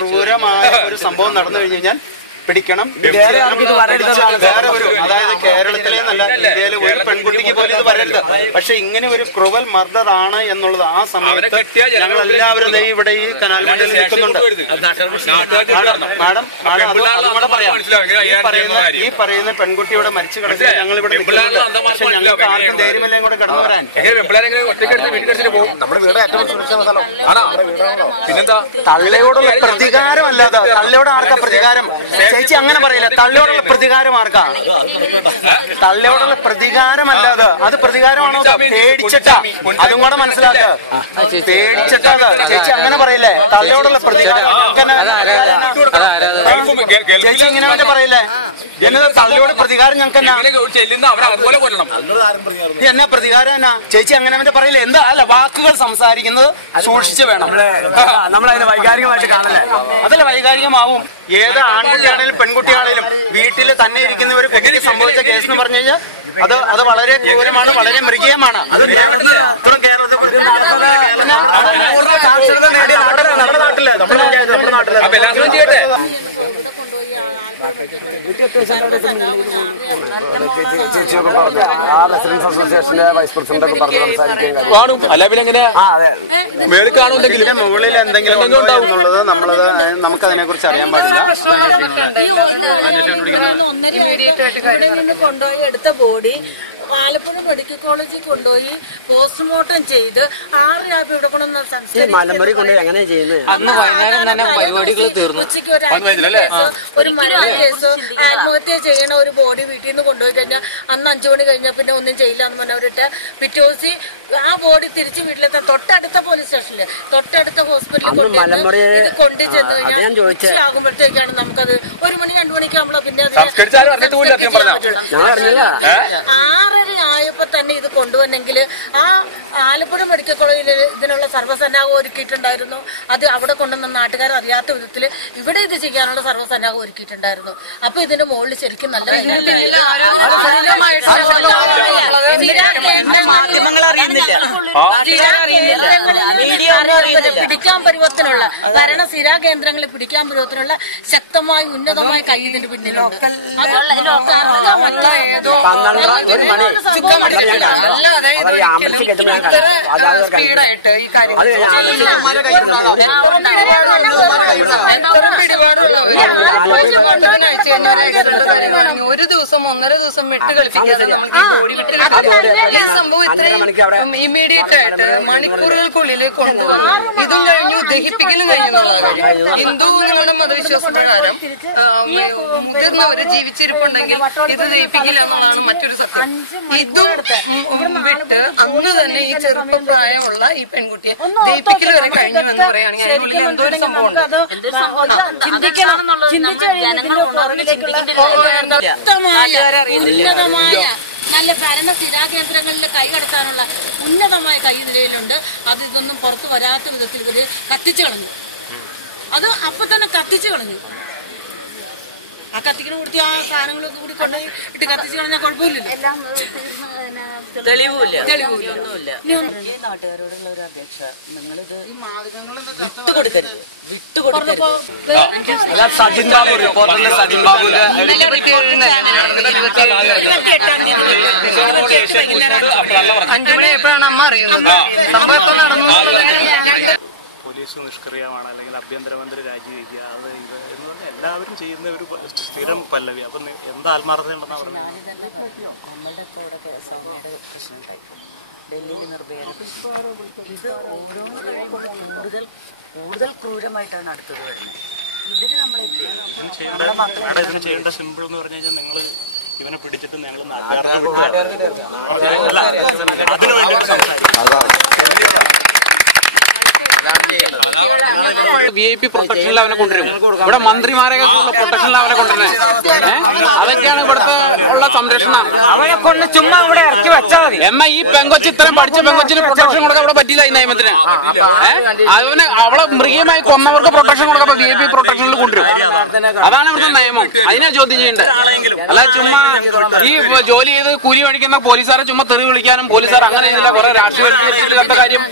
ക്രൂരമായ ഒരു സംഭവം നടന്നു കഴിഞ്ഞു കഴിഞ്ഞാൽ പിടിക്കണം. വേറെ ഒരു, അതായത് കേരളത്തിലെ നല്ല ഇന്ത്യയിലെ ഒരു പെൺകുട്ടിക്ക് പോലും ഇത് വരരുത്. പക്ഷെ ഇങ്ങനെ ഒരു ക്രൂവൽ മർഡർ ആണ് എന്നുള്ളത് ആ സമയത്ത് ഞങ്ങൾ എല്ലാവരും ഇവിടെ ഈ കനാൽ മണ്ഡലത്തിൽ നിൽക്കുന്നുണ്ട്. മാഡം അതുകൂടെ പറയാം. ഈ പറയുന്ന പെൺകുട്ടിയുടെ മരിച്ചു കിടക്കുക ഞങ്ങൾ ഇവിടെ നിൽക്കുന്നുണ്ട്. പക്ഷെ ഞങ്ങൾക്ക് ആർക്കും ധൈര്യമില്ല ഇങ്ങോട്ട് കടന്നു വരാൻ. തള്ളയോടുള്ള പ്രതികാരമല്ലാതെ, തള്ളയോട് ആർക്കാ പ്രതികാരം? ചേച്ചി അങ്ങനെ പറയില്ല. തള്ളയോടുള്ള പ്രതികാരം ആർക്കാ? തള്ളയോടുള്ള പ്രതികാരമല്ലാതെ അത് പ്രതികാരമാണോ? പേടിച്ചിട്ടാ. അതും കൂടെ മനസ്സിലാക്കുക. പേടിച്ചിട്ടാ. ചേച്ചി അങ്ങനെ പറയില്ലേ? തള്ളയോടുള്ള പ്രതികാരം ചേച്ചി ഇങ്ങനെ വേണ്ടി പറയില്ലേ? എന്നത് തള്ളയോട് പ്രതികാരം ഞങ്ങൾക്ക് എന്നാ പ്രതികാരം എന്നാ? ചേച്ചി അങ്ങനെ വേണ്ടി പറയില്ലേ? എന്താ അല്ല, വാക്കുകൾ സംസാരിക്കുന്നത് സൂക്ഷിച്ച് വേണം. നമ്മളതിനെ വൈകാരികമായിട്ട് കാണല്ലേ? അതല്ല വൈകാരികമാവും. ഏത് ആൺകുട്ടിയാണേലും പെൺകുട്ടിയാണേലും വീട്ടിൽ തന്നെ ഇരിക്കുന്ന ഒരു കുട്ടിക്ക് സംഭവിച്ച കേസ് എന്ന് പറഞ്ഞു കഴിഞ്ഞാൽ അത് വളരെ ക്രൂരമാണ്, വളരെ മൃഗീയമാണ്. അത് കേരളത്തിൽ നമ്മുടെ നാട്ടിലെ ചേച്ചിയൊക്കെ പറഞ്ഞു. ആ റെസിഡൻസ് അസോസിയേഷന്റെ വൈസ് പ്രസിഡന്റ് ഒക്കെ പറഞ്ഞു സംസാരിക്കാൻ മുകളിൽ എന്തെങ്കിലും എന്നുള്ളത് നമുക്കതിനെ കുറിച്ച് അറിയാൻ പാടില്ല. കൊണ്ടുപോയി എടുത്ത ബോഡി ആലപ്പുഴ മെഡിക്കൽ കോളേജിൽ കൊണ്ടുപോയി പോസ്റ്റ്മോർട്ടം ചെയ്ത് 6 രാത്രി ഇവിടെ കൊണ്ടുവന്ന മലമ്പുറ കൊണ്ടുപോയി അങ്ങനെ ചെയ്യുന്നത്. അന്ന് വൈകുന്നേരം തന്നെ പരിപാടികൾ തീർന്നു. ഉച്ചയ്ക്ക് ഒരു മരണ കേസ് ആത്മഹത്യ ചെയ്യണ ഒരു ബോഡി വീട്ടിൽ നിന്ന് കൊണ്ടുപോയി കഴിഞ്ഞാൽ അന്ന് 5 മണി കഴിഞ്ഞാൽ പിന്നെ ഒന്നും ചെയ്യില്ല എന്ന് പറഞ്ഞവരിട്ട് പിറ്റേ ദിവസം ആ ബോഡി തിരിച്ച് വീട്ടിലെത്താൻ തൊട്ടടുത്ത പോലീസ് സ്റ്റേഷനില് തൊട്ടടുത്ത ഹോസ്പിറ്റലിൽ ഇത് കൊണ്ടുചെന്ന് കഴിഞ്ഞാൽ ഉച്ചയാകുമ്പോഴത്തേക്കാണ് നമുക്കത് 1 മണി 2 മണിക്കാകുമ്പോൾ പിന്നെ 6:30 ആയപ്പോ തന്നെ ഇത് കൊണ്ടുവന്നെങ്കിൽ ആ ആലപ്പുഴ മെഡിക്കൽ കോളേജിൽ ഇതിനുള്ള സർവ്വസന്നാഹം ഒരുക്കിയിട്ടുണ്ടായിരുന്നു. അത് അവിടെ കൊണ്ടുവന്ന നാട്ടുകാർ അറിയാത്ത വിധത്തിൽ ഇവിടെ ഇത് ചെയ്യാനുള്ള സർവ്വസന്നാഹം ഒരുക്കിയിട്ടുണ്ടായിരുന്നു. അപ്പൊ ഇതിന്റെ മുകളിൽ ശരിക്കും നല്ല പിടിക്കാൻ പരുവത്തിനുള്ള ഭരണസിരാ കേന്ദ്രങ്ങളിൽ പിടിക്കാൻ പരുവത്തിനുള്ള ശക്തമായ ഉന്നതമായ കൈ ഇതിന്റെ പിന്നിലുണ്ട്. ഏതോ സ്പീഡായിട്ട് ഈ കാര്യം ഒരു ദിവസം 1.5 ദിവസം വിട്ട് കളിപ്പിക്കാതെ നമുക്ക് ഈ സംഭവം ഇത്രയും ഇമ്മീഡിയറ്റ് ആയിട്ട് മണിക്കൂറുകൾക്കുള്ളിൽ കൊണ്ടുവന്നു. ഇതും കഴിഞ്ഞു, ദഹിപ്പിക്കലും കഴിഞ്ഞു. ഹിന്ദു നിങ്ങളുടെ മതവിശ്വാസ പ്രകാരം മുതിർന്നവര് ജീവിച്ചിരിപ്പുണ്ടെങ്കിൽ ഇത് ദഹിപ്പിക്കില്ല എന്നുള്ളതാണ് മറ്റൊരു സത്യം. ഇതും വിട്ട് അന്ന് തന്നെ ഈ ചെറുപ്പപ്രായമുള്ള ഈ പെൺകുട്ടിയെ ദഹിപ്പിക്കൽ വരെ കഴിഞ്ഞു എന്ന് പറയുകയാണെങ്കിൽ അതിനുള്ളിൽ എന്തോ ഒരു സംഭവം ഉന്നതമായ നല്ല ഭരണ സ്ഥിരാകേന്ദ്രങ്ങളിൽ കൈകടത്താനുള്ള ഉന്നതമായ കൈ നിലയിലുണ്ട്. അത് ഇതൊന്നും പുറത്തു വരാത്ത വിധത്തിൽ ഇവര് കത്തിച്ചു കളഞ്ഞു. അത് അപ്പൊ തന്നെ കത്തിച്ചു കളഞ്ഞു. ആ കത്തിക്കണ കൊടുത്തി ആ സാധനങ്ങളൊക്കെ കൂടി കൊണ്ടുപോയി ഇട്ട് കത്തിച്ചു കളഞ്ഞാൽ കുഴപ്പമില്ലല്ലോ. തെളിവില്ല. നാട്ടുകാരോടുള്ള ഒരു അപേക്ഷ, നിങ്ങളിത് സജിൻ ബാബു റിപ്പോർട്ടറിലെ സജിൻ ബാബുവിന്റെ 5 മണി എപ്പോഴാണ് അമ്മ അറിയുന്നത് സംഭവം എപ്പോ നടന്നു? പോലീസ് നിഷ്ക്രിയമാണ്, അല്ലെങ്കിൽ ആഭ്യന്തരമന്ത്രി രാജിവെക്കുക, അത് ഇത് എന്ന് പറഞ്ഞാൽ എല്ലാവരും ചെയ്യുന്ന ഒരു സ്ഥിരം പല്ലവി. അപ്പം എന്താ ആത്മാർത്ഥതയുണ്ടെന്നാണ് പറഞ്ഞത്? നമ്മളുടെ കൂടെ പ്രശ്നമുണ്ടായി ഡൽഹിയിൽ നിർഭയം. ഇത് കൂടുതൽ ക്രൂരമായിട്ടാണ് അടുത്തത് വരുന്നത്. ഇതിന് നമ്മളെ ഇതിന് ചെയ്യേണ്ട സിമ്പിൾ എന്ന് പറഞ്ഞു കഴിഞ്ഞാൽ നിങ്ങൾ ഇവനെ പിടിച്ചിട്ട് ഞങ്ങൾ നാട്ടുകാർക്ക് വിട്ടു അതിനു വേണ്ടിയിട്ട് സംസാരിക്കും. VIP പ്രൊട്ടക്ഷനിൽ അവനെ കൊണ്ടുവരും. ഇവിടെ മന്ത്രിമാരൊക്കെ പ്രൊട്ടക്ഷനിൽ അവനെ കൊണ്ടുവരുന്നത്. അതൊക്കെയാണ് ഇവിടുത്തെ ഉള്ള സംരക്ഷണം. അവനെ കൊണ്ട് ചുമ്മാ ഇവിടെ ഇറക്കി വെച്ചാൽ മതി. എന്നാ ഈ പെങ്കൊച്ച് ഇത്രയും പഠിച്ച പെങ്കൊച്ചിന് പ്രൊട്ടക്ഷൻ കൊടുക്കാൻ ഇവിടെ പറ്റില്ല ഈ നിയമത്തിന്. അവന് അവളെ മൃഗീയമായി കൊന്നവർക്ക് പ്രൊട്ടക്ഷൻ കൊടുക്കാൻ VIP പ്രൊട്ടക്ഷനിൽ കൊണ്ടുവരും. അതാണ് ഇവിടുത്തെ നിയമം. അതിനെ ചോദ്യം ചെയ്യേണ്ടത്. അല്ല ചുമ്മാ ഈ ജോലി ചെയ്ത് കൂലി മേടിക്കുന്ന പോലീസുകാരെ ചുമ്മാ തെറി വിളിക്കാനും പോലീസുകാർ അങ്ങനെ ചെയ്തില്ല കുറെ രാഷ്ട്രീയവൽക്കരിച്ചിട്ട് കണ്ട കാര്യം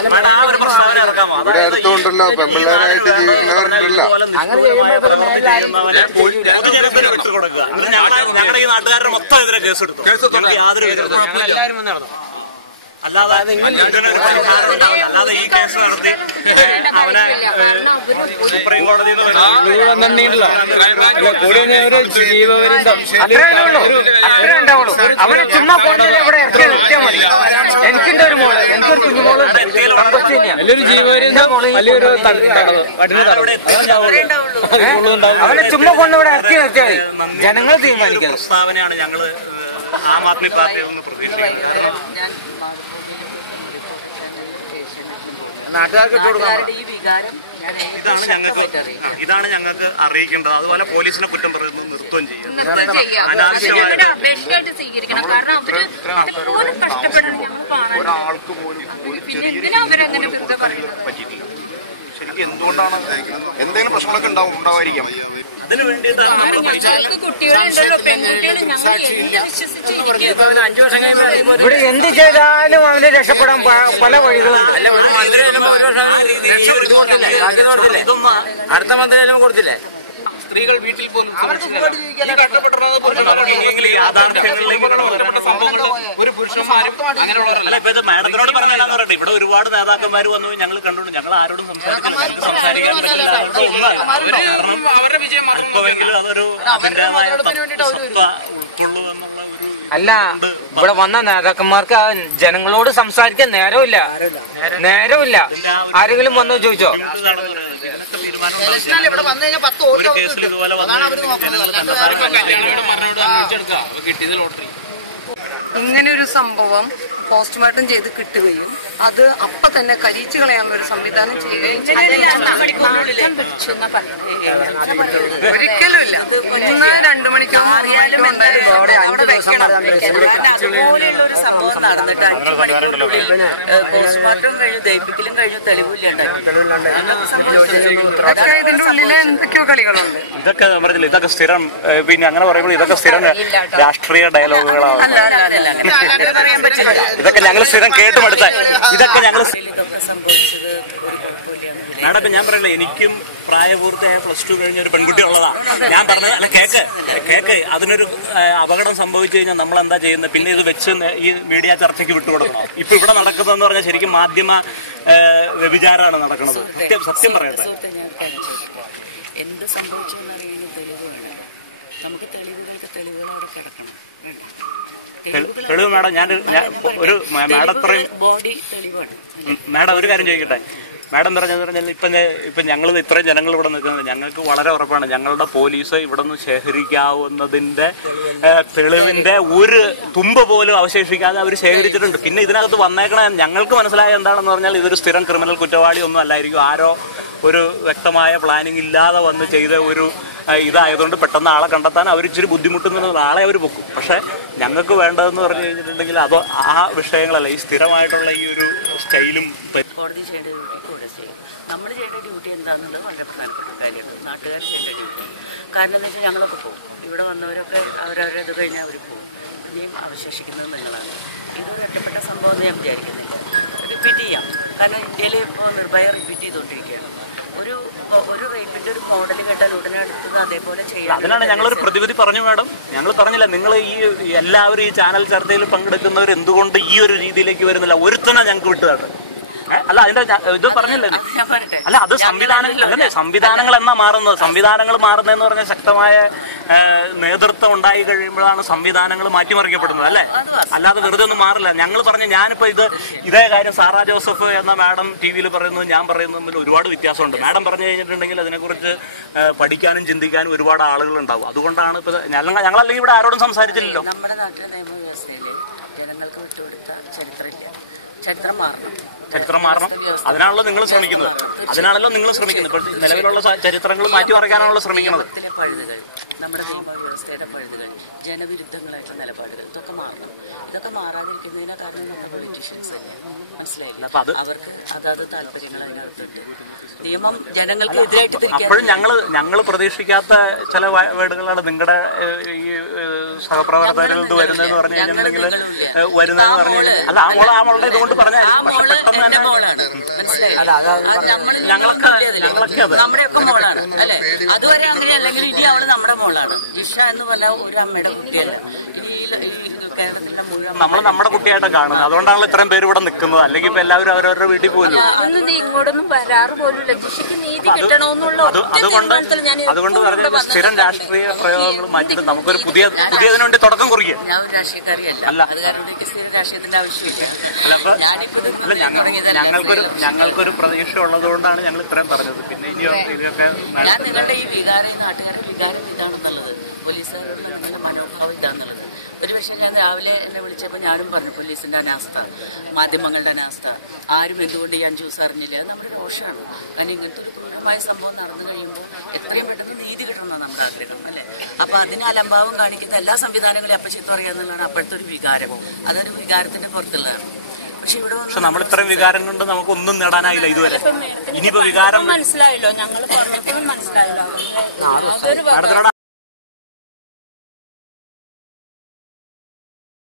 ഇവിടെ അടുത്തുണ്ടല്ലോ പെമ്പിള്ളേരായിട്ട് ജീവിക്കുന്നവരുണ്ടല്ലോ. ഞങ്ങളുടെ ഈ നാട്ടുകാരുടെ മൊത്തം എതിരെ കേസെടുത്തു. യാതൊരു അല്ലാതെ ഈ കേസ് നടത്തി അവനെ സുപ്രീം കോടതിയിൽ അവനെ ചുമ്മാ കൊണ്ടില്ല ഇവിടെ ഇറക്കി നിർത്തിയാൽ മതി. എനിക്കുണ്ട് ഒരു മോള്, എനിക്കൊരു കുഞ്ഞുമോള്, വലിയൊരു ജീവപര്യന്തം വലിയൊരു അവനെ ചുമ്മാ കൊണ്ട് ഇവിടെ ഇറക്കി നിർത്തിയാൽ മതി. ജനങ്ങൾ തീരുമാനിക്കുന്നത്. പ്രസ്താവനയാണ് ഞങ്ങള് ആം ആദ്മി പാർട്ടിയിൽ നിന്ന് പ്രതീക്ഷിക്കുന്നത്. ഇതാണ് ഞങ്ങൾക്ക് അറിയിക്കേണ്ടത്. അതുപോലെ പോലീസിനെ കുറ്റം പറയുന്നു നിർത്തുകയും ചെയ്യും. അപേക്ഷയായിട്ട് സ്വീകരിക്കണം. കാരണം അവര് ഇതുപോലെ കഷ്ടപ്പെടണം. ഒരാൾക്ക് പോലും പറ്റിയിട്ടില്ല. ശരിക്കും എന്തുകൊണ്ടാണ് എന്തെങ്കിലും പ്രശ്നങ്ങളൊക്കെ ഉണ്ടാവാതിരിക്കാം. അതിന് വേണ്ടിയിട്ടാണ് ഞങ്ങൾക്ക് കുട്ടികളുണ്ടല്ലോ, പെൺകുട്ടികൾ, ഞങ്ങൾ എന്ത് വിശ്വസിച്ചിരിക്കും. ഇവിടെ എന്ത് ചെയ്താലും അവന് രക്ഷപ്പെടാൻ പല വഴികളുണ്ട്. അടുത്ത മന്ത്രിയാലും കൊടുത്തില്ലേ? സ്ത്രീകൾ വീട്ടിൽ പോലും ഒരു പുരുഷന്മാരും അങ്ങനെയുള്ളവരല്ല. ഇപ്പൊ ഇത് മാഡത്തിനോട് പറഞ്ഞാന്ന് പറയട്ടെ, ഇവിടെ ഒരുപാട് നേതാക്കന്മാർ വന്നു, ഞങ്ങൾ കണ്ടോണ്ട് ഞങ്ങൾ ആരോടും സംസാരിക്കാൻ പറ്റില്ല. അവരുടെ വിജയം അല്പമെങ്കിലും അതൊരു ഉൾക്കൊള്ളൂ എന്നുള്ള ഒരു അല്ല, ഇവിടെ വന്ന നേതാക്കന്മാർക്ക് ജനങ്ങളോട് സംസാരിക്കാൻ നേരമില്ല. ആരെങ്കിലും വന്നു ചോദിച്ചോ? ഇവിടെ വന്നു കഴിഞ്ഞാൽ 10 വോട്ട് അതാണ് അവര് നോക്കുന്നത്. കിട്ടിയത് ലോട്ടറി. ഇങ്ങനെ ഒരു സംഭവം പോസ്റ്റ്മോർട്ടം ചെയ്ത് കിട്ടുകയും അത് അപ്പൊ തന്നെ കരിച്ചു കളയാനുള്ള ഒരു സംവിധാനം ചെയ്യുകയും ഒരിക്കലും ഇല്ല. 1-2 മണിക്കോ 3 മണിക്കോ ഉണ്ടായിരുന്നു. അതുപോലെയുള്ള ഒരു സംഭവം നടന്നിട്ട് 5 മണിക്കൂറിനുള്ളിൽ പോസ്റ്റ്മോർട്ടം കഴിഞ്ഞു, ദഹിപ്പിക്കലും കഴിഞ്ഞു, തെളിവില്ലാണ്ടായി. ഇതൊക്കെ ഇതിന്റെ ഉള്ളിൽ എന്തൊക്കെയോ കളികളുണ്ട്. ഇതൊക്കെ പറഞ്ഞില്ല, ഇതൊക്കെ സ്ഥിരം. പിന്നെ അങ്ങനെ പറയുമ്പോൾ ഇതൊക്കെ സ്ഥിരം രാഷ്ട്രീയ ഡയലോഗുകളാണ്. ഇതൊക്കെ ഞങ്ങൾ സ്ഥിരം കേട്ടുമെടുത്ത ഇതൊക്കെ ഞങ്ങൾ മാഡം. ഇപ്പൊ ഞാൻ പറയല്ലേ, എനിക്കും പ്രായപൂർത്തിയായ +2 കഴിഞ്ഞ ഒരു പെൺകുട്ടി ഉള്ളതാ. ഞാൻ പറഞ്ഞത് അല്ല, കേക്ക് അതിനൊരു അപകടം സംഭവിച്ചു കഴിഞ്ഞാൽ നമ്മൾ എന്താ ചെയ്യുന്നത്? പിന്നെ ഇത് വെച്ച് ഈ മീഡിയ ചർച്ചയ്ക്ക് വിട്ടുകൊടുക്കണം. ഇപ്പൊ ഇവിടെ നടക്കുന്നതെന്ന് പറഞ്ഞാൽ ശരിക്കും മാധ്യമ വ്യഭിചാരമാണ് നടക്കുന്നത്. സത്യം പറയട്ടെ, എന്ത് സംഭവിച്ചെന്നറിയുന്ന തെളിവ് വേണം. നമുക്ക് തെളിവുകളോടെ കിടക്കണം. തെളിവ് മാഡം, ഞാൻ ഒരു മാഡത്രയും ബോഡി തെളിവാണ്. മാഡം ഒരു കാര്യം ചോദിക്കട്ടെ. മാഡം പറഞ്ഞാൽ ഇപ്പം ഞങ്ങൾ ഇത്രയും ജനങ്ങൾ ഇവിടെ നിൽക്കുന്നത് ഞങ്ങൾക്ക് വളരെ ഉറപ്പാണ്. ഞങ്ങളുടെ പോലീസ് ഇവിടെ നിന്ന് ശേഖരിക്കാവുന്നതിന്റെ തെളിവിന്റെ ഒരു തുമ്പ് പോലും അവശേഷിക്കാതെ അവർ ശേഖരിച്ചിട്ടുണ്ട്. പിന്നെ ഇതിനകത്ത് വന്നേക്കണ ഞങ്ങൾക്ക് മനസ്സിലായ എന്താണെന്ന് പറഞ്ഞാൽ ഇതൊരു സ്ഥിരം ക്രിമിനൽ കുറ്റവാളി ഒന്നും അല്ലായിരിക്കും. ആരോ ഒരു വ്യക്തമായ പ്ലാനിങ് ഇല്ലാതെ വന്ന് ചെയ്ത ഒരു ഇതായതുകൊണ്ട് പെട്ടെന്ന് ആളെ കണ്ടെത്താൻ അവർ ഇച്ചിരി ബുദ്ധിമുട്ടുന്നത് ആളെ അവർ പൊക്കും. പക്ഷെ ഞങ്ങൾക്ക് വേണ്ടതെന്ന് പറഞ്ഞു കഴിഞ്ഞിട്ടുണ്ടെങ്കിൽ അതോ ആ വിഷയങ്ങളല്ല, ഈ സ്ഥിരമായിട്ടുള്ള ഈ ഒരു സ്റ്റൈലും. കോടതി ചെയ്യേണ്ട ഡ്യൂട്ടി കോടതി ചെയ്യും. നമ്മൾ ചെയ്യേണ്ട ഡ്യൂട്ടി എന്താണെന്നുള്ളത് വളരെ പ്രധാനപ്പെട്ട കാര്യമാണ്. നാട്ടുകാർ ചെയ്യേണ്ട ഡ്യൂട്ടി. കാരണം എന്താ വെച്ചാൽ ഞങ്ങളൊക്കെ പോകും. ഇവിടെ വന്നവരൊക്കെ അവരവരെ ഇത് കഴിഞ്ഞാൽ അവർ പോകും. ഇനിയും അവശേഷിക്കുന്നത് നിങ്ങളാണ്. ഇത് ഒറ്റപ്പെട്ട സംഭവം എന്ന് ഞാൻ വിചാരിക്കുന്നില്ല. റിപ്പീറ്റ് ചെയ്യാം. കാരണം ഇന്ത്യയിൽ ഇപ്പോൾ നിർഭയ റിപ്പീറ്റ് ചെയ്തുകൊണ്ടിരിക്കുകയാണ്. ഒരു റേപ്പിന്റെ ഒരു മോഡൽ കേട്ടാൽ ഉടനെ അടുത്തത് അതേപോലെ ചെയ്യാം. അതിനാണ് ഞങ്ങളൊരു പ്രതിവിധി പറഞ്ഞു മാഡം. ഞങ്ങൾ പറഞ്ഞില്ല, നിങ്ങൾ ഈ എല്ലാവരും ഈ ചാനൽ ചർച്ചയിൽ പങ്കെടുക്കുന്നവർ എന്തുകൊണ്ട് ഈ ഒരു രീതിയിലേക്ക് വരുന്നില്ല? ഒരുത്തനെ ഞങ്ങൾക്ക് വിട്ടുതാണ്. അല്ല, അതിന്റെ ഇത് പറഞ്ഞില്ലേ? അല്ല, അത് സംവിധാനങ്ങൾ എന്നാ മാറുന്നത്? സംവിധാനങ്ങൾ മാറുന്നതെന്ന് പറഞ്ഞാൽ ശക്തമായ നേതൃത്വം ഉണ്ടായി കഴിയുമ്പോഴാണ് സംവിധാനങ്ങൾ മാറ്റിമറിക്കപ്പെടുന്നത്, അല്ലേ? അല്ലാതെ വെറുതെ ഒന്നും മാറില്ല. ഞങ്ങൾ പറഞ്ഞ ഞാനിപ്പോ ഇതേ കാര്യം സാറാ ജോസഫ് എന്ന മാഡം ടി.വിയിൽ പറയുന്നത് ഞാൻ പറയുന്നത് തമ്മിൽ ഒരുപാട് വ്യത്യാസമുണ്ട്. മാഡം പറഞ്ഞു കഴിഞ്ഞിട്ടുണ്ടെങ്കിൽ അതിനെക്കുറിച്ച് പഠിക്കാനും ചിന്തിക്കാനും ഒരുപാട് ആളുകൾ ഉണ്ടാവും. അതുകൊണ്ടാണ് ഇപ്പൊ ഞങ്ങളല്ലെങ്കിൽ ഇവിടെ ആരോടും സംസാരിച്ചില്ലല്ലോ. നമ്മുടെ നാട്ടിലെ നിയമവ്യവസ്ഥയിൽ ജനങ്ങൾക്ക് വിട്ടുകൊടുത്ത ചരിത്രമില്ല. ചരിത്രം മാറണം. അതിനാണല്ലോ നിങ്ങൾ ശ്രമിക്കുന്നത്. ഇപ്പോൾ നിലവിലുള്ള ചരിത്രങ്ങൾ മാറ്റി മറിക്കാനാണല്ലോ ശ്രമിക്കുന്നത്. പഴുതുകൾ, നമ്മുടെ നിയമവ്യവസ്ഥയുടെ പഴുതുകൾ, ജനവിരുദ്ധങ്ങളായിട്ടുള്ള നിലപാടുകൾ, ഇതൊക്കെ മാറണം. ഇതൊക്കെ മാറാതിരിക്കുന്നതിനെ കാരണം നമ്മുടെ പൊളിറ്റീഷ്യൻസ് മനസ്സിലായില്ല. അവർക്ക് അതാത് താല്പര്യങ്ങൾ അതിനകത്തുണ്ട്. നിയമം ജനങ്ങൾക്ക് എതിരായിട്ട് തിരിക്കാൻ അപ്പോഴും ഞങ്ങള് പ്രതീക്ഷിക്കാത്ത ചില വേർഡുകളാണ് നിങ്ങളുടെ ഈ സഹപ്രവർത്തകരിൽ നിന്ന് വരുന്നതെന്ന് പറഞ്ഞു കഴിഞ്ഞിട്ടുണ്ടെങ്കിൽ വരുന്നതെന്ന് പറഞ്ഞു കഴിഞ്ഞാൽ അല്ല ആ മോളുടെ ഇതുകൊണ്ട് പറഞ്ഞായിരിക്കും. പക്ഷെ പെട്ടെന്ന് തന്നെ ഞങ്ങളൊക്കെ അത് നമ്മുടെയൊക്കെ മോളാണ് അല്ലെ. അതുവരെ അങ്ങനെ അല്ലെങ്കിൽ ഇനി അവള് നമ്മുടെ മോളാണ്. ജിഷ എന്ന് പറഞ്ഞ ഒരു അമ്മയുടെ കുട്ടിയല്ല. കേരളത്തിലെ മുഴുവൻ നമ്മുടെ കുട്ടിയായിട്ട് കാണുന്നത്. അതുകൊണ്ടാണല്ലോ ഇത്രയും പേര് ഇവിടെ നിൽക്കുന്നത്. അല്ലെങ്കിൽ ഇപ്പൊ എല്ലാവരും അവരവരുടെ വീട്ടിൽ പോലും നീ ഇങ്ങോട്ടൊന്നും വരാറ് പോലും ജിഷയ്ക്ക് നീതി കിട്ടണമെന്നുള്ള അതുകൊണ്ട് പറഞ്ഞ സ്ഥിരം രാഷ്ട്രീയ പ്രയോഗങ്ങൾ മാറ്റിയിട്ട് നമുക്കൊരു പുതിയതിനു വേണ്ടി തുടക്കം കുറിക്കുക. ഞാൻ രാഷ്ട്രീയക്കാരിയല്ല. അത് കാരണം എനിക്ക് സ്ഥിരം രാഷ്ട്രീയത്തിന്റെ ആവശ്യമില്ല. ഞങ്ങൾക്കൊരു പ്രതീക്ഷ ഉള്ളതുകൊണ്ടാണ് ഞങ്ങൾ ഇത്രയും പറഞ്ഞത്. പിന്നെ ഇനിയോ ഇതൊക്കെ ഞാൻ നിങ്ങളുടെ ഈ വികാരം നാട്ടുകാരുടെ വികാരം ഇതാണെന്നുള്ളത്, പോലീസുകാരുടെ നിങ്ങളുടെ മനോഭാവം ഇതാണെന്നുള്ളത്. ഒരു പക്ഷേ ഞാൻ രാവിലെ എന്നെ വിളിച്ചപ്പോൾ ഞാനും പറഞ്ഞു പോലീസിന്റെ അനാസ്ഥ, മാധ്യമങ്ങളുടെ അനാസ്ഥ, ആരും എന്തുകൊണ്ട് ഞാൻ ജ്യൂസ് അറിഞ്ഞില്ല. അത് നമ്മുടെ ദോഷമാണ്. കാരണം ഇങ്ങനത്തെ ഒരു ക്രൂരമായ സംഭവം നടന്നു കഴിയുമ്പോൾ എത്രയും പെട്ടെന്ന് നീതി കിട്ടണമെന്നാണ് നമ്മുടെ ആഗ്രഹം അല്ലേ. അപ്പൊ അതിന് അലംഭാവം കാണിക്കുന്ന എല്ലാ സംവിധാനങ്ങളെയും അപ്പച്ചിത്ത് പറയാന്നുള്ളതാണ് അപ്പോഴത്തെ ഒരു വികാരം. അതൊരു വികാരത്തിന്റെ പുറത്തുള്ളതാണ്. പക്ഷെ നമ്മൾ ഇത്രയും വികാരം കൊണ്ട് നമുക്കൊന്നും നേടാനായില്ല ഇതുവരെ. ഇനിയിപ്പോ വികാരം മനസ്സിലായല്ലോ, ഞങ്ങൾ പറഞ്ഞപ്പോഴും മനസ്സിലായല്ലോ. അടുത്തോടെ